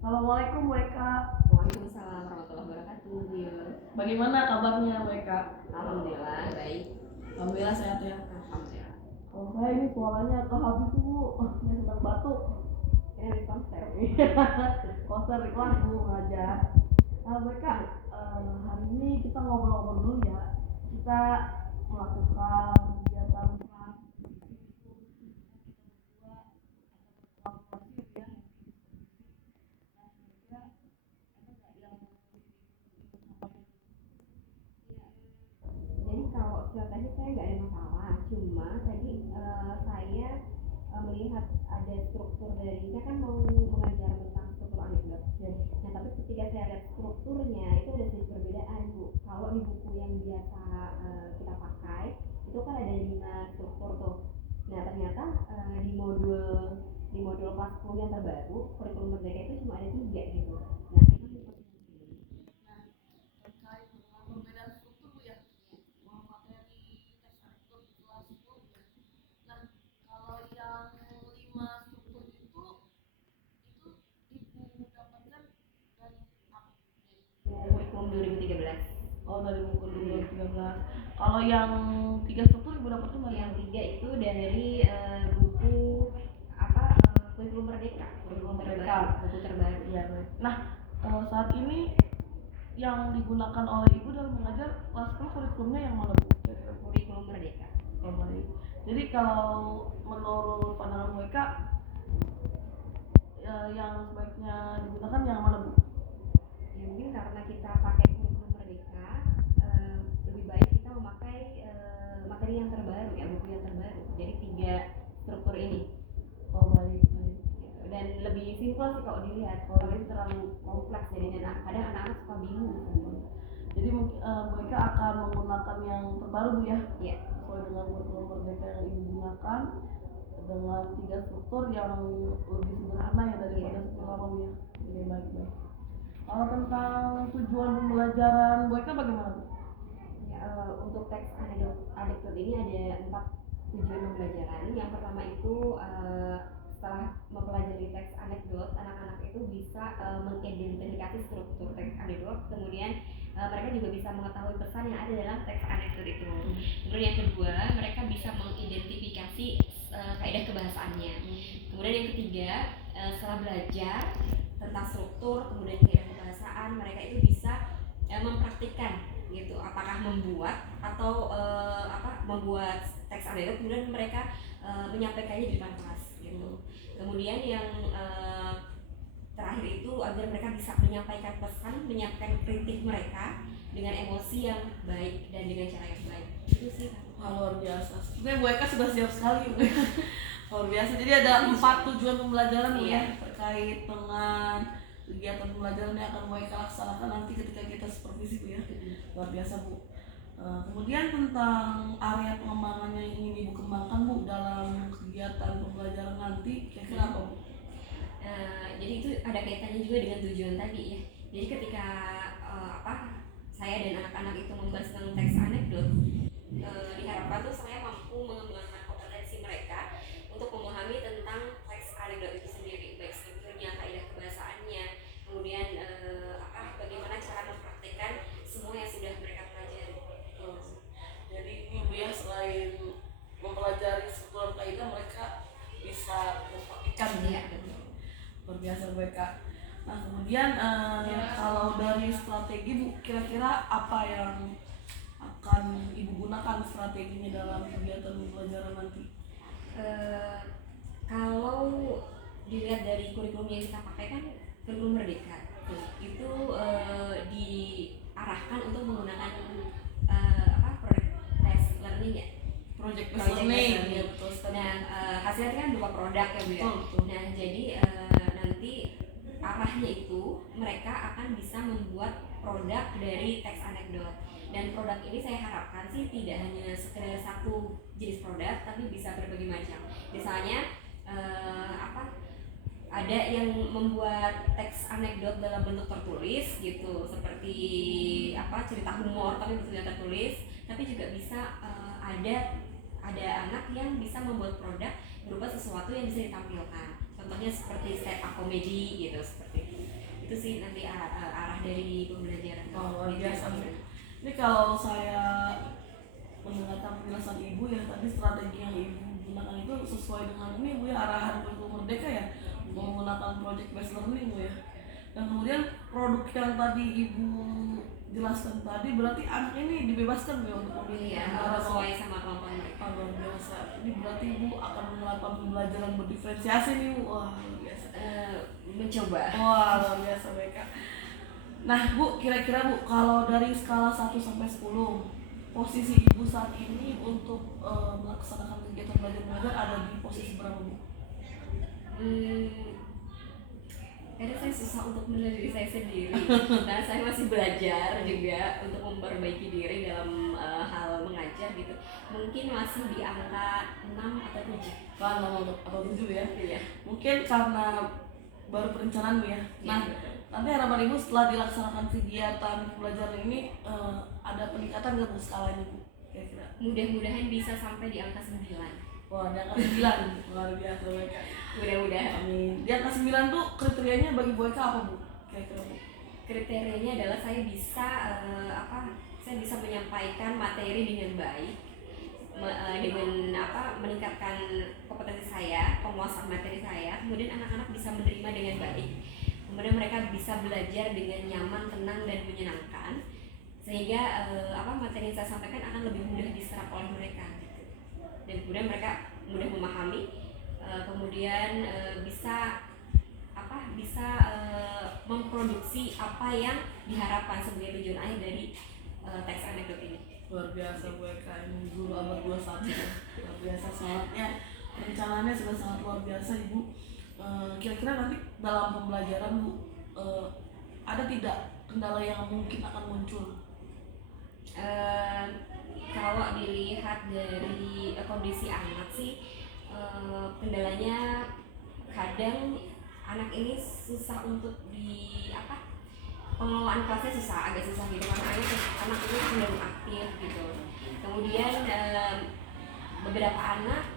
Assalamualaikum WK. Waalaikumsalam warahmatullahi wabarakatuh. Bagaimana kabarnya WK? Alhamdulillah baik. Alhamdulillah sehat ya. Alhamdulillah. Kalau saya ini suaranya agak habis Bu, saya sedang batuk. Ini di konser. Konser di kelas Bu ngajar. WK, hari ini kita ngobrol-ngobrol dulu ya. Kita melakukan kegiatan Jadi kalau tadi saya nggak ada masalah, cuma tadi saya melihat ada struktur dari saya kan mau mengajar tentang struktur anekdot. Nah tapi ketika saya lihat strukturnya itu ada sedikit perbedaan Bu. Kalau di buku yang biasa kita pakai itu kan ada 5 struktur tuh. Nah ternyata di modul kelas 10 yang terbaru kurikulum merdeka itu cuma ada 3 gitu. Nah perbedaan struktur Bu ya. Materi teks anekdot kelas 10 ya. Nah, kalau yang 5 struktur itu didapatkan dari apa? kurikulum 2013. Oh, dari buku 2013. Kalau yang 3 struktur Ibu dapatkan dari Yang 3 itu dari buku kurikulum merdeka, kurikulum merdeka, buku terbaru. Ya, baik. Nah, saat ini yang digunakan oleh Ibu dalam mengajar kelas 10 kurikulumnya yang mana Bu? Kurikulum merdeka. Oh, baik. Jadi kalau menurut pandangan mereka yang sebaiknya digunakan yang mana Bu? Ya, mungkin karena kita pakai kurikulum merdeka, lebih baik kita memakai materi yang terbaru ya, buku yang terbaru. Jadi 3 struktur ini. Oh, baik. Dan lebih simpel sih kalau dilihat. Kalau itu terlalu kompleks jadinya kadang anak-anak suka bingung. Jadi mereka akan menggunakan yang terbaru Bu ya? Iya. Sesuai dengan kurikulum merdeka yang Ibu gunakan dengan 3 struktur yang lebih sederhana ya daripada struktur lama Bu ya. Oke, baik. Kalau tentang tujuan pembelajaran mereka bagaimana Bu? Ya, untuk teks anekdot ini ada 4 tujuan pembelajaran. Yang pertama itu setelah mempelajari teks anekdot, anak-anak itu bisa mengidentifikasi struktur teks anekdot, kemudian mereka juga bisa mengetahui pesan yang ada dalam teks anekdot itu. Kemudian yang kedua, mereka bisa mengidentifikasi kaidah kebahasaannya. Kemudian yang ketiga, setelah belajar tentang struktur, kemudian kaidah kebahasaan, mereka itu bisa mempraktikkan gitu, apakah membuat atau membuat teks anekdot, kemudian mereka menyampaikannya di depan kelas gitu. Kemudian yang terakhir itu agar mereka bisa menyampaikan pesan, menyampaikan kritik mereka dengan emosi yang baik dan dengan cara yang baik. Itu sih luar biasa. Sebenarnya Bu Eka sudah siap sekali Bu. Luar biasa. Jadi ada 4 tujuan pembelajaran Bu ya, terkait dengan kegiatan pembelajaran yang akan Bu Eka laksanakan nanti ketika kita supervisi Bu ya. Luar biasa Bu. Kemudian tentang area pengembangannya yang ingin Ibu kembangkan Bu dalam kegiatan pembelajaran nanti, kira-kira apa Bu? Jadi itu ada kaitannya juga dengan tujuan tadi ya. Jadi ketika saya dan anak-anak itu membahas tentang teks anekdot, diharapkan tuh saya mampu mengembangkan kompetensi mereka untuk memahami tentang teks anekdot itu sendiri, baik strukturnya, kaidah kebahasaannya, kemudian bagaimana cara mempraktikkan semua yang sudah mereka pelajari. Jadi ini Bu ya, selain mempelajari struktur kaidah, mereka bisa mempraktikkan ya. Luar biasa mereka. Nah kemudian kalau dari strategi Bu, kira-kira apa yang akan Ibu gunakan strateginya dalam kegiatan pembelajaran nanti? Kalau dilihat dari kurikulum yang kita pakai kan kurikulum merdeka itu diarahkan untuk menggunakan project learning ya. Project learning. Ya, betul. Nah hasilnya kan berupa produk ya Bu ya. Nah jadi nanti arahnya itu mereka akan bisa membuat produk dari teks anekdot, dan produk ini saya harapkan sih tidak hanya sekedar satu jenis produk tapi bisa berbagai macam. Misalnya ada yang membuat teks anekdot dalam bentuk tertulis gitu, seperti cerita humor tapi bentuknya tertulis, tapi juga bisa ada anak yang bisa membuat produk berupa sesuatu yang bisa ditampilkan. Contohnya seperti stand up comedy gitu, seperti itu. itu sih nanti arah dari pembelajaran. Oh, luar biasa. Ini kalau saya mendengarkan penjelasan ibu ya, tadi strategi yang ibu gunakan itu sesuai dengan ini bu ya, arahan kurikulum merdeka ya, menggunakan project based learning bu ya. Dan kemudian produk yang tadi ibu jelaskan tadi berarti anak ini dibebaskan ya untuk memilih antara sesuai sama kemampuan mereka. Luar biasa. Ini berarti ibu akan menerapkan pembelajaran berdiferensiasi nih bu. Wah luar biasa. Mencoba. Wah luar biasa mereka. Nah bu, kira-kira bu kalau dari skala 1 sampai 10, posisi ibu saat ini untuk melaksanakan kegiatan belajar mengajar ada di posisi berapa bu? Karena saya susah untuk menilai diri saya sendiri karena saya masih belajar juga untuk memperbaiki diri dalam hal mengajar gitu. Mungkin masih di angka 6 atau 7. Kan 6 atau 7 ya? Iya. Mungkin karena baru perencanaan ya. Nah, nanti harapan ibu setelah dilaksanakan kegiatan pembelajaran ini ada peningkatan nggak bu skalanya bu? Kira-kira? Mudah-mudahan bisa sampai di angka 9. Wah, di angka 9 luar biasa mereka. Mudah-mudahan. Amin. Di angka 9 tuh kriterianya bagi Bu Eka apa bu? Kira-kira bu? Kriterianya adalah saya bisa saya bisa menyampaikan materi dengan baik, dengan meningkatkan kompetensi saya, penguasaan materi saya. Kemudian anak-anak bisa menerima dengan baik. Kemudian mereka bisa belajar dengan nyaman, tenang dan menyenangkan. Sehingga materi yang saya sampaikan akan lebih mudah diserap oleh mereka. Dan kemudian mereka mudah memahami, kemudian bisa memproduksi apa yang diharapkan sebagai tujuan akhir dari teks anekdot ini. Luar biasa Bu Eka, ini guru abad 21 luar biasa semangatnya, rencananya sudah sangat luar biasa ibu. Kira-kira nanti dalam pembelajaran bu ada tidak kendala yang mungkin akan muncul? Kalau dilihat dari kondisi anak sih, kendalanya kadang anak ini susah untuk pengelolaan kelasnya agak susah gitu karena anak ini belum aktif gitu. Kemudian beberapa anak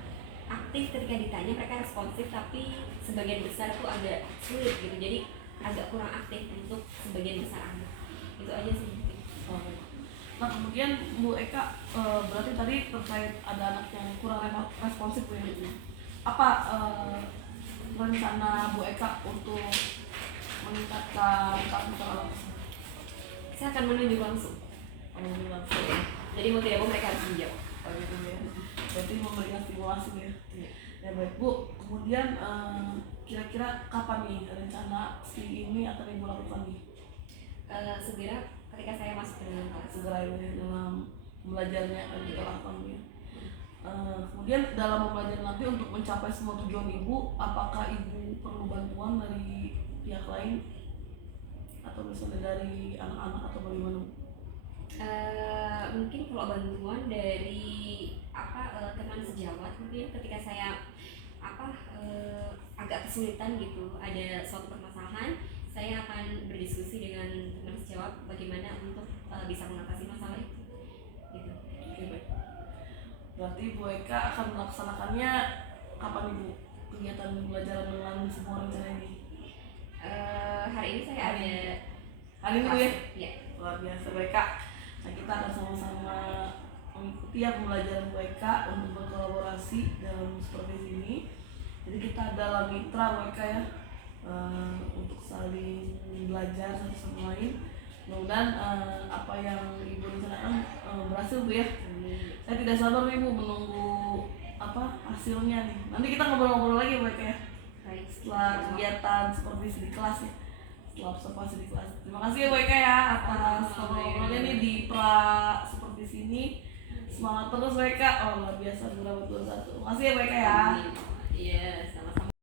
aktif ketika ditanya mereka responsif, tapi sebagian besar itu agak sulit gitu, jadi agak kurang aktif untuk sebagian besar anak. Itu aja sih mungkin. Nah kemudian Bu Eka berarti tadi terkait ada anak yang kurang responsif Bu ya. Apa rencana Bu Eka untuk meningkatkan anak? Saya akan menunjuk langsung. Jadi mau tidak mau mereka harus menjawab. Gitu ya. Berarti memberikan stimulasi ya. Ya baik Bu. Kemudian kira-kira kapan nih rencana ini akan Ibu lakukan nih? Segera ketika saya masuk ke dalam kelas. Segera ya dalam belajarnya akan kita lakukan ya. Kemudian dalam pembelajaran nanti untuk mencapai semua tujuan Ibu, apakah Ibu perlu bantuan dari pihak lain atau misalnya dari anak-anak atau bagaimana? Mungkin kalau bantuan dari teman sejawat, mungkin ketika saya agak kesulitan gitu, ada suatu permasalahan, saya akan berdiskusi dengan teman sejawat bagaimana untuk bisa mengatasi masalah itu gitu. Oke, baik. Berarti Bu Eka akan melaksanakannya kapan Ibu kegiatan pembelajaran dengan semua rencana ini? Hari ini saya ada hari ini Bu ya? Iya. Luar biasa Bu Eka. Nah kita akan sama-sama mengikuti ya pembelajaran Bu Eka untuk berkolaborasi dalam supervisi ini. Jadi kita adalah mitra Bu Eka ya, untuk saling belajar satu sama lain. Mudah-mudahan apa yang Ibu rencanakan berhasil Bu ya. Saya tidak sabar nih Bu menunggu hasilnya nih. Nanti kita ngobrol-ngobrol lagi Bu Eka ya. Baik. Setelah kegiatan supervisi di kelas ya. Setelah observasi di kelas. Terima kasih ya Bu Eka ya atas ngobrol-ngobrolnya nih di pra supervisi ini. Semangat terus Bu Eka. Oh luar biasa, berapa 21. Terima kasih ya Bu Eka ya. Iya, sama.